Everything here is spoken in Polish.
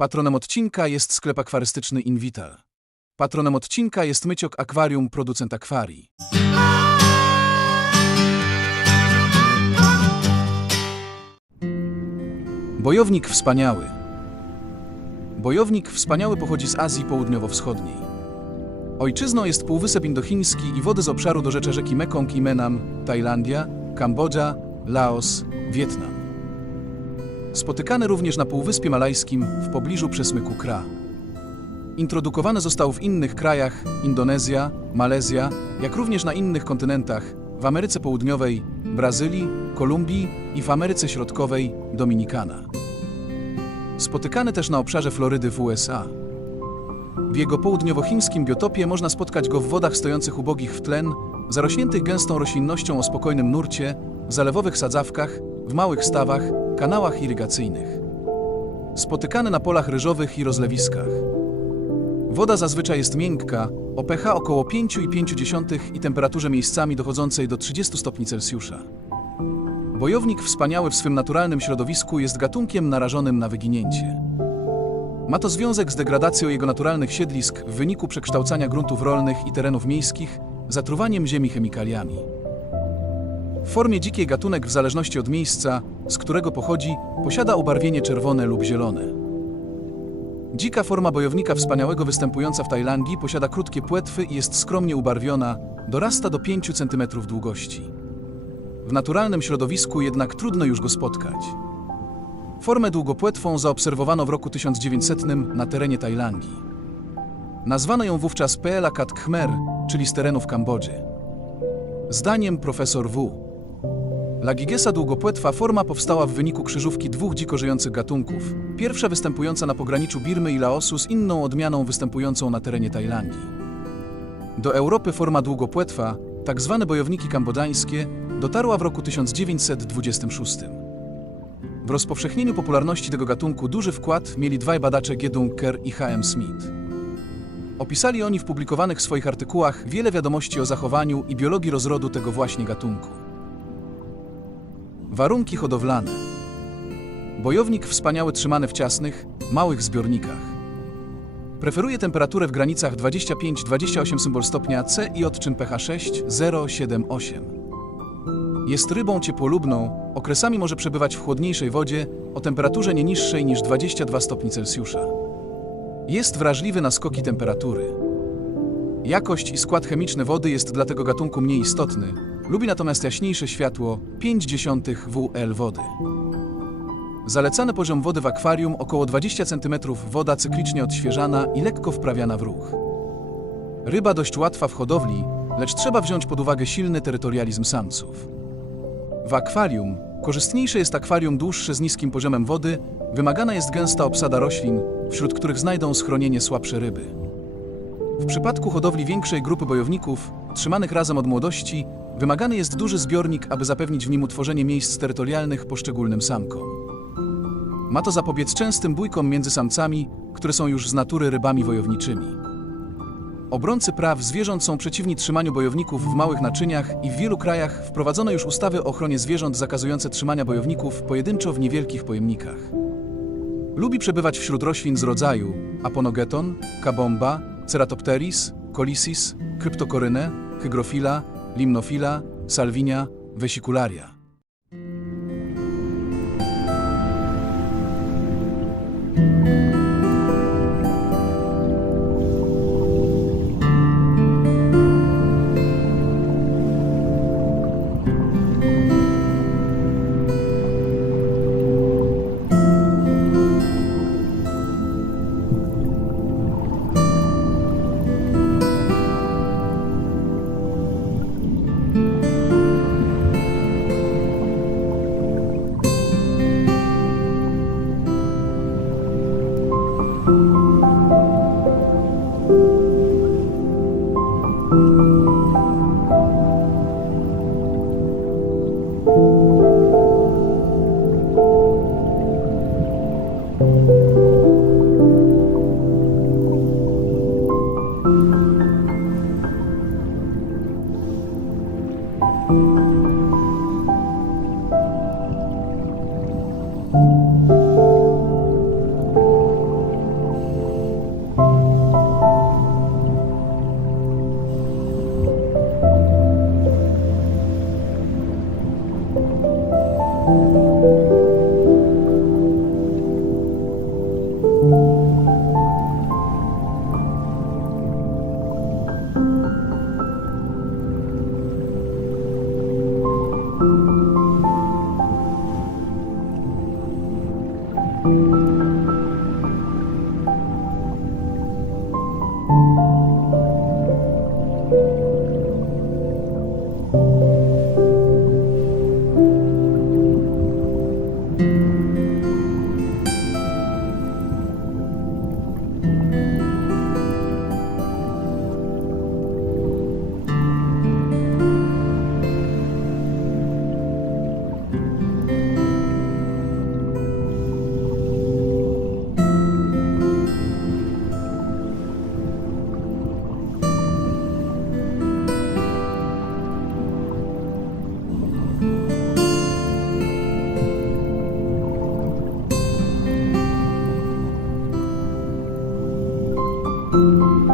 Patronem odcinka jest sklep akwarystyczny Invital. Patronem odcinka jest myciok Akwarium, producent akwarii. Bojownik wspaniały. Bojownik wspaniały pochodzi z Azji Południowo-Wschodniej. Ojczyzną jest Półwysep Indochiński i wody z obszaru dorzecza rzeki Mekong i Menam, Tajlandia, Kambodża, Laos, Wietnam. Spotykany również na Półwyspie Malajskim w pobliżu przesmyku Kra. Introdukowany został w innych krajach, Indonezja, Malezja, jak również na innych kontynentach, w Ameryce Południowej, Brazylii, Kolumbii i w Ameryce Środkowej, Dominikana. Spotykany też na obszarze Florydy w USA. W jego południowochińskim biotopie można spotkać go w wodach stojących ubogich w tlen, zarośniętych gęstą roślinnością o spokojnym nurcie, w zalewowych sadzawkach, w małych stawach, kanałach irygacyjnych. Spotykany na polach ryżowych i rozlewiskach. Woda zazwyczaj jest miękka, o pH około 5,5 i temperaturze miejscami dochodzącej do 30 stopni Celsjusza. Bojownik wspaniały w swym naturalnym środowisku jest gatunkiem narażonym na wyginięcie. Ma to związek z degradacją jego naturalnych siedlisk w wyniku przekształcania gruntów rolnych i terenów miejskich, zatruwaniem ziemi chemikaliami. W formie dzikiej gatunek w zależności od miejsca, z którego pochodzi, posiada ubarwienie czerwone lub zielone. Dzika forma bojownika wspaniałego występująca w Tajlandii posiada krótkie płetwy i jest skromnie ubarwiona, dorasta do 5 cm długości. W naturalnym środowisku jednak trudno już go spotkać. Formę długopłetwą zaobserwowano w roku 1900 na terenie Tajlandii. Nazwano ją wówczas Pela Kat Khmer, czyli z terenów Kambodży. Zdaniem profesor W. Lagigesa długopłetwa forma powstała w wyniku krzyżówki dwóch dziko żyjących gatunków, pierwsza występująca na pograniczu Birmy i Laosu z inną odmianą występującą na terenie Tajlandii. Do Europy forma długopłetwa, tak zwane bojowniki kambodżańskie, dotarła w roku 1926. W rozpowszechnieniu popularności tego gatunku duży wkład mieli dwaj badacze G. Dunker i H. M. Smith. Opisali oni w publikowanych swoich artykułach wiele wiadomości o zachowaniu i biologii rozrodu tego właśnie gatunku. Warunki hodowlane. Bojownik wspaniały trzymany w ciasnych, małych zbiornikach. Preferuje temperaturę w granicach 25-28 symbol stopnia C i odczyn pH 6, 0, 7, 8. Jest rybą ciepłolubną, okresami może przebywać w chłodniejszej wodzie o temperaturze nie niższej niż 22 stopni Celsjusza. Jest wrażliwy na skoki temperatury. Jakość i skład chemiczny wody jest dla tego gatunku mniej istotny, lubi natomiast jaśniejsze światło 0,5 WL wody. Zalecany poziom wody w akwarium około 20 cm, woda cyklicznie odświeżana i lekko wprawiana w ruch. Ryba dość łatwa w hodowli, lecz trzeba wziąć pod uwagę silny terytorializm samców. W akwarium korzystniejsze jest akwarium dłuższe z niskim poziomem wody, wymagana jest gęsta obsada roślin, wśród których znajdą schronienie słabsze ryby. W przypadku hodowli większej grupy bojowników, trzymanych razem od młodości, wymagany jest duży zbiornik, aby zapewnić w nim utworzenie miejsc terytorialnych poszczególnym samkom. Ma to zapobiec częstym bójkom między samcami, które są już z natury rybami wojowniczymi. Obrońcy praw zwierząt są przeciwni trzymaniu bojowników w małych naczyniach i w wielu krajach wprowadzono już ustawy o ochronie zwierząt zakazujące trzymania bojowników pojedynczo w niewielkich pojemnikach. Lubi przebywać wśród roślin z rodzaju Aponogeton, Kabomba, Ceratopteris, Colisis, Kryptokorynę, Hygrofila, Limnofila, Salvinia, Vesicularia. you.